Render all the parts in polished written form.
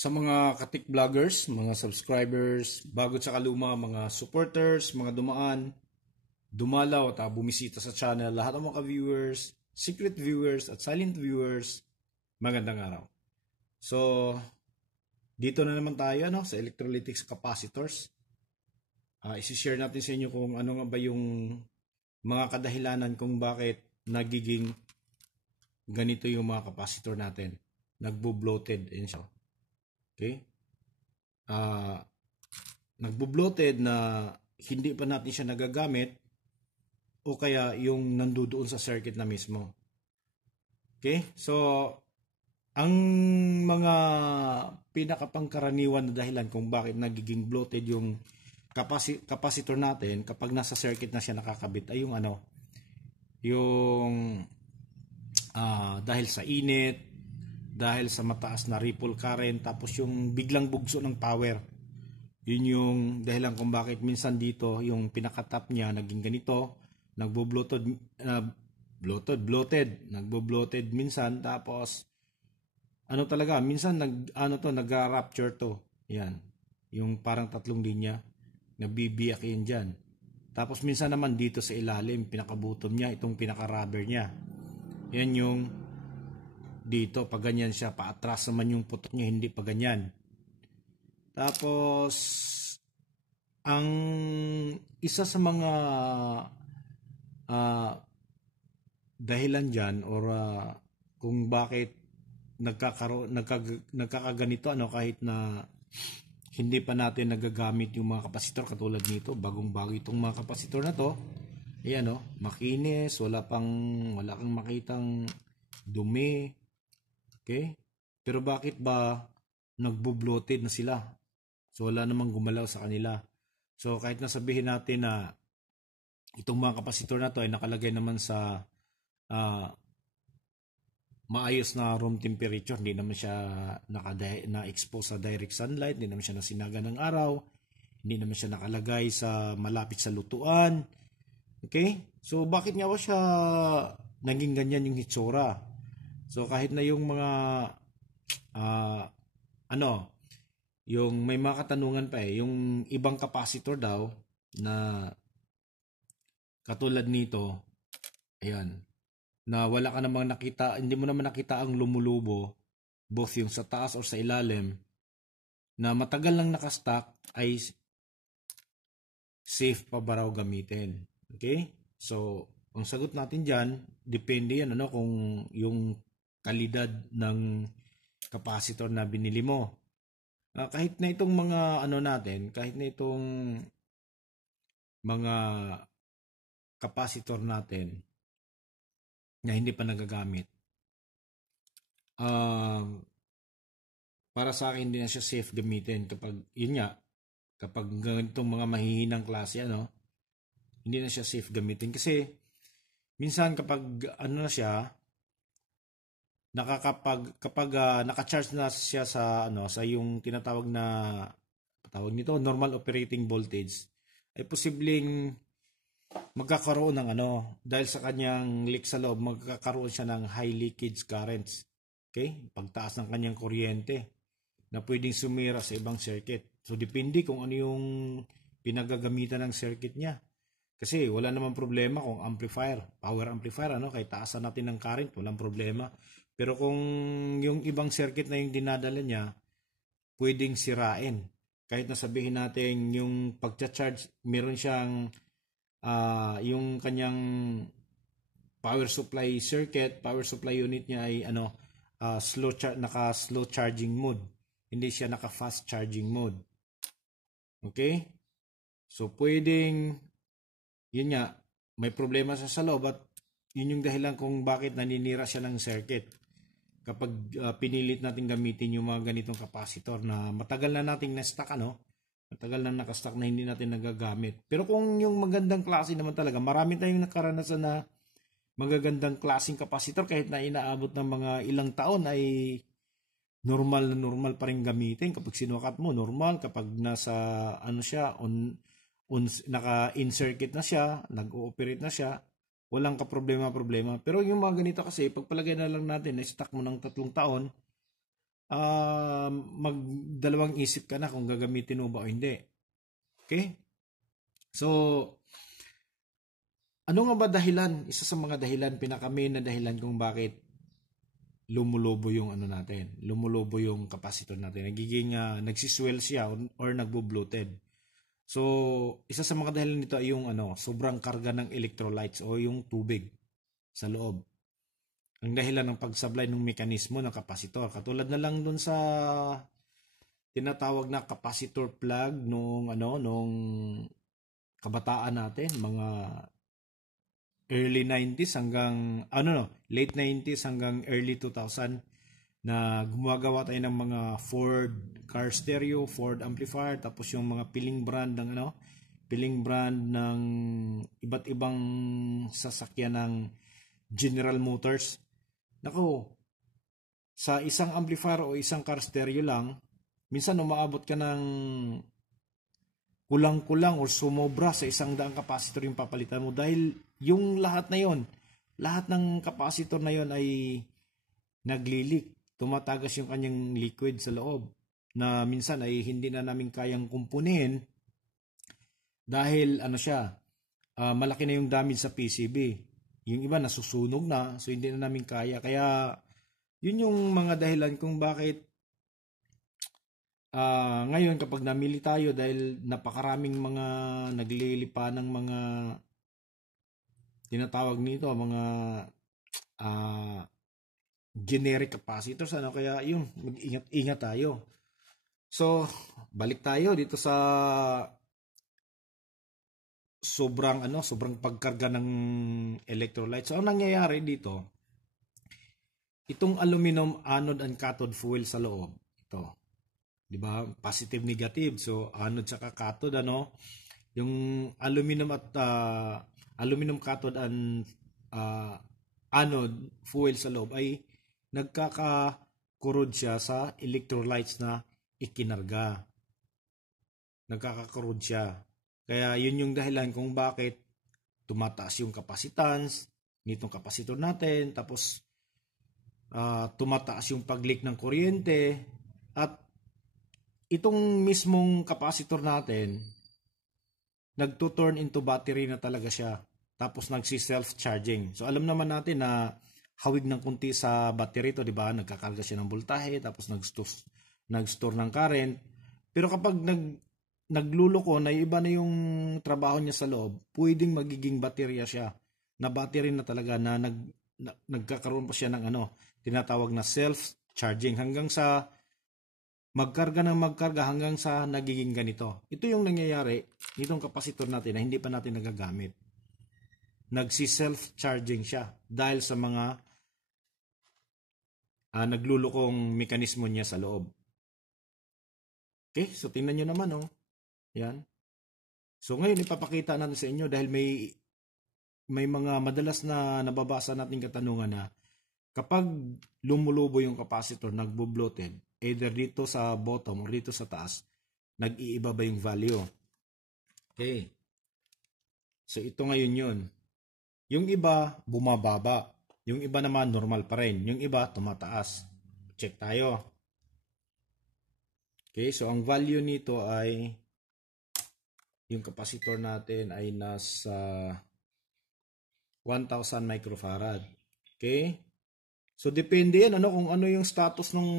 Sa mga katik vloggers, mga subscribers, bago sa kaluma, mga supporters, mga dumaan, dumalaw at bumisita sa channel, lahat ng mga viewers, secret viewers at silent viewers, magandang araw. So, dito na naman tayo sa electrolytics capacitors. Isi-share natin sa inyo kung ano nga ba yung mga kadahilanan kung bakit nagiging ganito yung mga capacitor natin. Nagbo-bloated din siya. Okay? Nagbo-bloated na hindi pa natin siya nagagamit o kaya yung nandoon sa circuit na mismo. Okay? So, ang mga pinakapangkaraniwan na dahilan kung bakit nagiging bloated yung capacitor natin kapag nasa circuit na siya nakakabit ay yung dahil sa init, dahil sa mataas na ripple current, tapos yung biglang bugso ng power. Yun yung dahilan kung bakit minsan dito yung pinaka-top niya naging ganito, bloated, nagbo-bloated minsan, tapos minsan nag-rupture to. Yan. Yung parang tatlong linya, nabibiyak yan dyan. Tapos minsan naman dito sa ilalim, pinaka-bottom niya, itong pinaka-rubber niya. Yan yung dito, pag ganyan siya, paatras naman yung putok niya, hindi pa ganyan. Tapos, ang isa sa mga dahilan dyan or kung bakit nagkakaganito kahit na hindi pa natin nagagamit yung mga kapasitor katulad nito, bagong-bago itong mga kapasitor na to. Ayan makinis, wala kang makitang dumi. Okay? Pero bakit ba nagbo-bloated na sila? So wala namang gumalaw sa kanila. So kahit nasabihin natin na itong mga kapasitor na to ay nakalagay naman sa maayos na room temperature, hindi naman siya na-expose sa direct sunlight, hindi naman siya nasinaga ng araw, hindi naman siya nakalagay sa malapit sa lutuan. Okay? So bakit nga ba siya naging ganyan yung hitsura? So kahit na yung mga yung may mga katanungan pa yung ibang capacitor daw na katulad nito, ayan, na wala ka namang nakita, hindi mo naman nakita ang lumulubo, both yung sa taas or sa ilalim, na matagal lang nakastock, ay safe pa ba raw gamitin? Okay? So, ang sagot natin dyan, depende yan kung yung kalidad ng capacitor na binili mo. Kahit na itong mga kahit na itong mga capacitor natin na hindi pa nagagamit, para sa akin hindi na siya safe gamitin kapag ganitong mga mahihinang klase hindi na siya safe gamitin kasi minsan kapag kapag naka-charge na siya sa yung tinatawag na nito normal operating voltage, ay posibleng magkakaroon ng dahil sa kanyang leak sa loob, magkakaroon siya ng high leakage currents. Okay? Pagtaas ng kanyang kuryente na pwedeng sumira sa ibang circuit. So depende kung ano yung pinagagamitan ng circuit niya. Kasi wala namang problema kung power amplifier, kahit taasan natin ng current, walang problema. Pero kung yung ibang circuit na yung dinadala niya, pwedeng sirain. Kahit nasabihin natin yung pagcha-charge, meron siyang yung kanyang power supply circuit, power supply unit niya ay naka-slow charging mode. Hindi siya naka-fast charging mode. Okay? So pwedeng may problema sa loob at yun yung dahilan kung bakit naninira siya ng circuit. Kapag pinilit natin gamitin yung mga ganitong capacitor na matagal na nating na-stock matagal na nakastock na hindi natin nagagamit. Pero kung yung magandang klase naman talaga, marami tayong nakaranasan na magagandang klaseng capacitor kahit na inaabot ng mga ilang taon ay normal pa rin gamitin. Kapag sinukat mo, normal. Kapag nasa naka-in circuit na siya, nag-ooperate na siya, walang ka-problema. Pero yung mga ganito kasi, pagpalagay na lang natin, na-stock mo ng 3 taon, magdalawang isip ka na kung gagamitin mo ba o hindi. Okay? So, ano nga ba dahilan? Isa sa mga dahilan, pinaka-main na dahilan kung bakit lumulobo yung ano natin, lumulobo yung capacitor natin. Nagiging nagsiswell siya or nagbo-bloated. So, isa sa mga dahilan nito ay yung sobrang karga ng electrolytes o yung tubig sa loob. Ang dahilan ng pagsablay ng mekanismo ng capacitor. Katulad na lang dun sa tinatawag na capacitor plug nung kabataan natin, mga early 90s hanggang late 90s hanggang early 2000 na gumagawa tayo ng mga Ford car stereo, Ford amplifier, tapos yung mga piling brand ng iba't ibang sasakyan ng General Motors. Nako, sa isang amplifier o isang car stereo lang, minsan umaabot ka ng kulang-kulang o sumobra sa 100 capacitor yung papalitan mo dahil yung lahat ng capacitor na yon ay naglilik. Tumatagas yung kanyang liquid sa loob na minsan ay hindi na namin kayang kumpunin dahil malaki na yung damage sa PCB. Yung iba nasusunog na, so hindi na namin kaya. Kaya yun yung mga dahilan kung bakit ngayon kapag namili tayo dahil napakaraming mga naglilipa ng mga tinatawag nito, mga generic capacitors, kaya yun, mag-ingat tayo. So, balik tayo dito sa sobrang pagkarga ng electrolytes. So, ang nangyayari dito, itong aluminum anode and cathode fuel sa loob, ito, di ba? Positive, negative. So, anode saka cathode, yung aluminum at aluminum cathode and anode fuel sa loob ay nagkakakorod siya sa electrolytes na ikinarga. Nagkakakorod siya. Kaya yun yung dahilan kung bakit tumataas yung capacitance nitong capacitor natin, tapos tumataas yung pag-leak ng kuryente, at itong mismong capacitor natin nagto-turn into battery na talaga siya, tapos nagsi-self-charging. So alam naman natin na hawig ng kunti sa battery to, di ba? Nagkakarga siya ng voltahe, tapos nag-store ng current. Pero kapag nagluloko na iba na yung trabaho niya sa loob, pwedeng magiging baterya siya. Na battery na talaga na nagkakaroon pa siya ng tinatawag na self-charging hanggang sa magkarga hanggang sa nagiging ganito. Ito yung nangyayari nitong capacitor natin na hindi pa natin nagagamit. Nagsi-self-charging siya dahil sa mga naglulukong mekanismo niya sa loob. Okay, so tingnan nyo naman, yan. So ngayon ipapakita natin sa inyo dahil may mga madalas na nababasa nating katanungan na kapag lumulubo yung capacitor, nagbo-bloated, either dito sa bottom or dito sa taas, nag-iiba ba yung value? Okay. So ito ngayon yun. Yung iba, bumababa. Yung iba naman, normal pa rin. Yung iba, tumataas. Check tayo. Okay, so ang value nito ay, yung capacitor natin ay nasa 1,000 microfarad. Okay? So depende yan kung ano yung status ng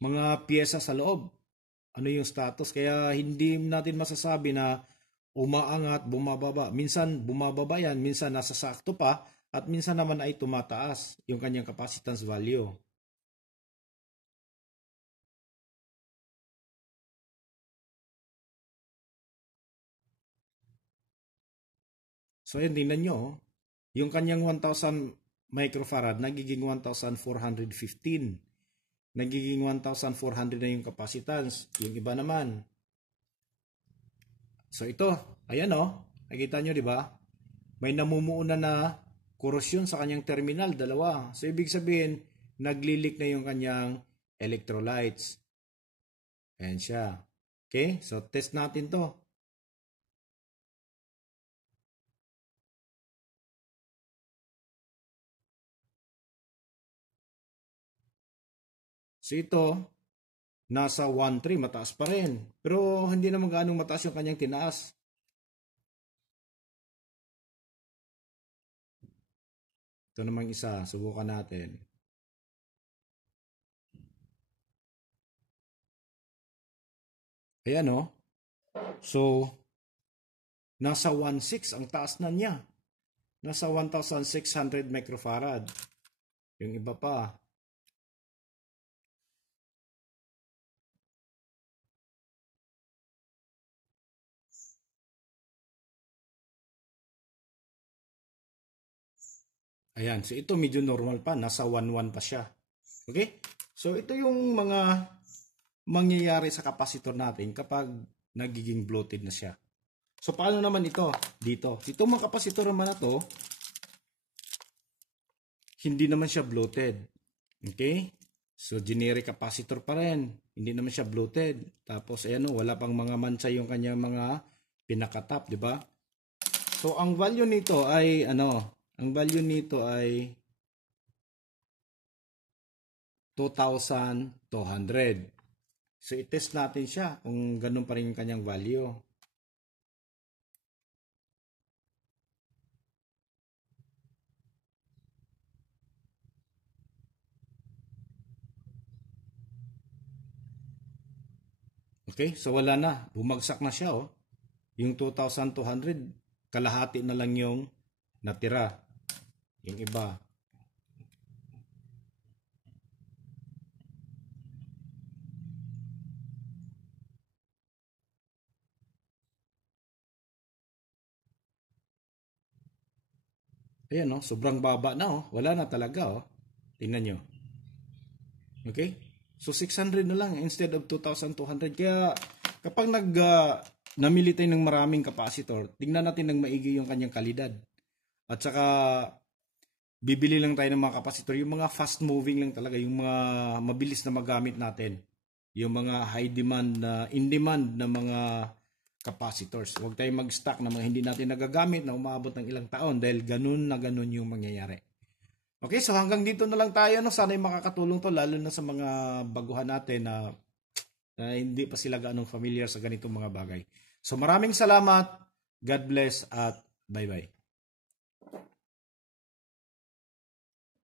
mga piyesa sa loob. Ano yung status? Kaya hindi natin masasabi na umaangat, bumababa. Minsan bumababa yan, minsan nasa sakto pa, at minsan naman ay tumataas yung kanyang capacitance value. So yan, tingnan nyo. Yung kanyang 1,000 microfarad, nagiging 1,415. Nagiging 1,400 na yung capacitance. Yung iba naman. So ito, ayan nakita nyo, di ba? May namumuuna na korosyon sa kanyang terminal, dalawa. So ibig sabihin, naglilik na yung kanyang electrolytes. Ayan siya. Okay, so test natin to. So ito, nasa 1.3, mataas pa rin. Pero hindi naman gaano mataas yung kanyang tinaas. Ito namang isa, subukan natin. Ayan o. So, nasa 1.6 ang taas na niya. Nasa 1,600 microfarad. Yung iba pa. Ayan, so ito medyo normal pa, nasa 1.1 pa siya. Okay? So ito yung mga mangyayari sa kapasitor natin kapag nagiging bloated na siya. So paano naman ito dito? Itong mga kapasitor naman na to, hindi naman siya bloated. Okay? So generic capacitor pa rin. Hindi naman siya bloated. Tapos ayan o, wala pang mga mancha yung kanyang mga pinakatap, di ba? So ang value nito ay ang value nito ay 2,200. So i-test natin siya kung ganun pa rin yung kanyang value. Okay, so wala na. Bumagsak na siya oh. Yung 2,200, kalahati na lang yung natira. Yung iba. Ayan oh, sobrang baba na oh. Wala na talaga oh. Tingnan nyo. Okay? So 600 na lang instead of 2,200. Kaya kapag namili tayo ng maraming capacitor, tingnan natin ng maigi yung kanyang kalidad. At saka bibili lang tayo ng mga capacitor, yung mga fast moving lang talaga, yung mga mabilis na magamit natin. Yung mga high demand na in demand na mga capacitors. Huwag tayong mag-stock na mga hindi natin nagagamit na umabot ng ilang taon dahil ganun na ganun yung mangyayari. Okay, so hanggang dito na lang tayo. Sana ay makakatulong to lalo na sa mga baguhan natin na hindi pa sila gaanong familiar sa ganitong mga bagay. So maraming salamat. God bless at bye-bye.